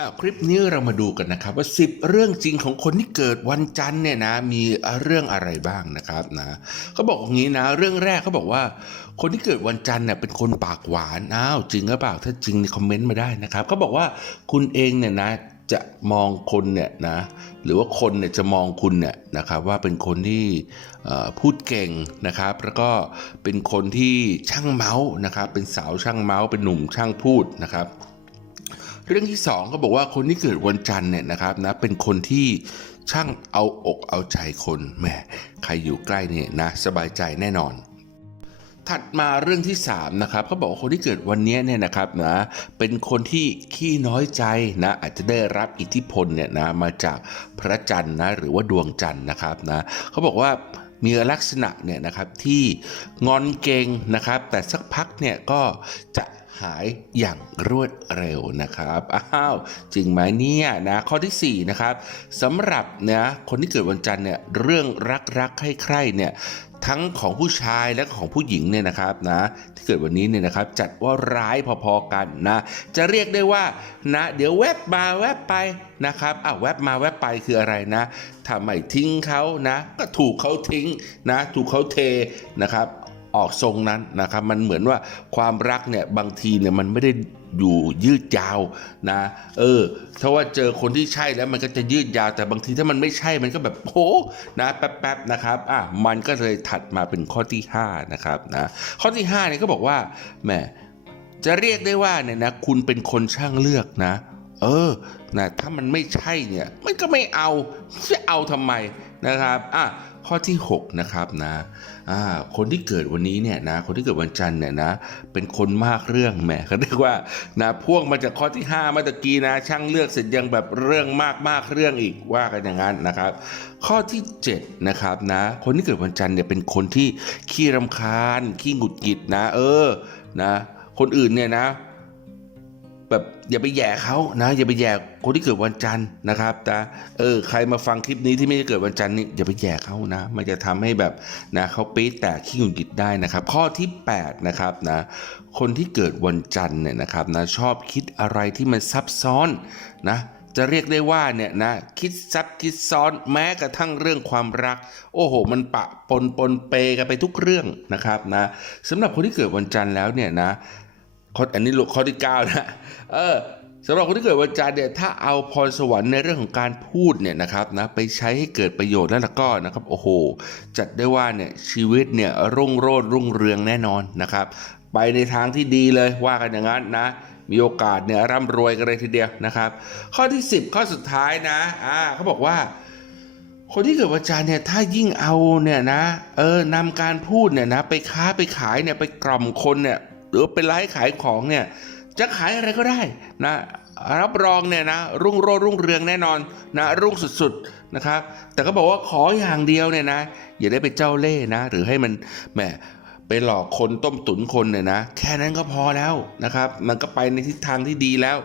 อะคลิปนี้เรามาดูกันนะครับ ว่า 10 เรื่องจริงของคนที่เกิดวันจันทร์เนี่ยนะมีเรื่องอะไรบ้างนะครับนะเขาบอกอย่างนี้นะ เรื่องแรกเขาบอกว่า คนที่เกิดวันจันทร์เนี่ยเป็นคนปากหวานอ้าวจริงหรือเปล่าถ้าจริงในคอมเมนต์มาได้นะครับเขาบอกว่าคุณเองเนี่ยนะจะมองคนเนี่ยนะหรือว่าคนเนี่ยจะมองคุณเนี่ยนะครับว่าเป็นคนที่พูดเก่งนะครับ แล้วก็เป็นคนที่ช่างเมาส์นะครับเป็นสาวช่างเมาส์เป็นหนุ่มช่างพูดนะครับ เรื่องที่สองก็บอกว่าคนที่เกิดวันจันทร์เนี่ยนะครับนะเป็นคนที่ช่างเอาอกเอาใจคนแหมใครอยู่ใกล้เนี่ยนะสบายใจแน่นอน ถัดมาเรื่องที่3นะครับเขาบอกว่าคนที่เกิดวันนี้เนี่ยนะครับนะเป็นคนที่ขี้น้อยใจนะอาจจะได้รับอิทธิพลเนี่ยนะมาจากพระจันทร์นะหรือว่าดวงจันทร์นะครับนะเขาบอกว่ามีลักษณะเนี่ยนะครับที่งอนเก่งนะครับ แต่สักพักเนี่ยก็จะ หายอย่างรวดเร็วนะครับ อ้าวจริงไหมเนี่ยนะข้อที่4นะครับสำหรับนะคนที่เกิดวันจันทร์เนี่ยเรื่องรักๆใคร่เนี่ยทั้งของผู้ชายและของผู้หญิงเนี่ยนะครับนะที่เกิดวันนี้เนี่ยนะครับจัดว่าร้ายพอๆกันนะจะเรียกได้ว่านะเดี๋ยวแวบมาแวบไปนะครับอะแวบมาแวบไปคืออะไรนะถ้าไม่ทิ้งเขานะก็ถูกเขาทิ้งนะถูกเขาเทนะครับ ออกทรงนั้นนะครับ มันเหมือนว่าความรักเนี่ยบางทีเนี่ยมันไม่ได้อยู่ยืดยาวนะ เออถ้าว่าเจอคนที่ใช่แล้วมันก็จะยืดยาว แต่บางทีถ้ามันไม่ใช่มันก็แบบโหนะแป๊บๆนะครับอะมันก็เลยถัดมาเป็นข้อที่ 5 นะครับนะข้อที่5เนี่ยก็บอกว่าแหมจะเรียกได้ว่าเนี่ยนะคุณเป็นคนช่างเลือกนะ เออนะถ้ามันไม่ใช่เนี่ยมันก็ไม่เอาจะเอาทำไมนะครับอะข้อที่ 6 นะครับนะอ่าคนที่เกิดวันนี้เนี่ยนะคนที่เกิดวันจันทร์เนี่ยนะเป็นคนมากเรื่องแหมเขาเรียกว่านะพ่วงมาจากข้อที่ 5 เมื่อตะกี้นะ ช่างเลือกเสร็จยังแบบเรื่องมากมากเรื่องอีกว่ากันอย่างนั้นนะครับ ข้อที่7นะครับนะคนที่เกิดวันจันทร์เนี่ยเป็นคนที่ขี้รำคาญขี้หงุดหงิดนะ เออนะคนอื่นเนี่ยนะ แบบอย่าไปแย่เขานะ อย่าไปแย่คนที่เกิดวันจันทร์นะครับนะเออใครมาฟังคลิปนี้ที่ไม่ได้เกิดวันจันทร์นี่อย่าไปแย่เขานะ มันจะทำให้แบบนะเขาปี๊ดแตกขี้หงุดหงิดได้นะครับ ข้อที่8นะครับนะคนที่เกิดวันจันทร์เนี่ยนะครับนะชอบคิดอะไรที่มันซับซ้อนนะจะเรียกได้ว่าเนี่ยนะคิดซับคิดซ้อนแม้กระทั่งเรื่องความรัก โอ้โห มันปะปนปนเปกันไปทุกเรื่องนะครับนะสำหรับคนที่เกิดวันจันทร์แล้วเนี่ยนะ ข้ออันนี้ข้อที่9นะเออสำหรับคนที่เกิดวันจันทร์เนี่ยถ้าเอาพรสวรรค์ในเรื่องของการพูดเนี่ยนะครับนะไปใช้ให้เกิดประโยชน์แล้วละก็นะครับโอ้โห จัดได้ว่าเนี่ยชีวิตเนี่ยรุ่งโรจน์รุ่งเรืองแน่นอนนะครับ ไปในทางที่ดีเลยว่ากันอย่างนั้นนะมีโอกาสเนี่ยร่ำรวยกันเลยทีเดียวนะครับ ข้อที่ 10 ข้อสุดท้ายนะอ่าเขาบอกว่า คนที่เกิดวันจันทร์เนี่ยถ้ายิ่งเอาเนี่ยนะเออนำการพูดเนี่ยนะไปค้าไปขายเนี่ยไปกล่อมคนเนี่ย หรือว่าไปไลฟ์ขายของเนี่ยจะขายอะไรก็ได้นะรับรองเนี่ยนะรุ่งโรจน์รุ่งเรืองแน่นอนนะรุ่งสุดๆนะครับ แต่ก็บอกว่าขออย่างเดียวเนี่ยนะอย่าได้ไปเจ้าเล่ห์นะ หรือให้มันแหมไปหลอกคนต้มตุ๋นคนเนี่ยนะ แค่นั้นก็พอแล้วนะครับ มันก็ไปในทิศทางที่ดีแล้ว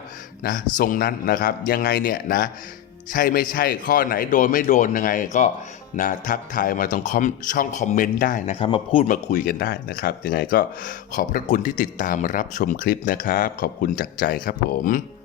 นะทรงนั้นนะครับยังไงเนี่ยนะ ใช่ไม่ใช่ข้อไหนโดนไม่โดนยังไงก็นะทักทายมาตรงช่องคอมเมนต์ได้นะครับ มาพูดมาคุยกันได้นะครับยังไงก็ขอบพระคุณที่ติดตามรับชมคลิปนะครับ ขอบคุณจากใจครับผม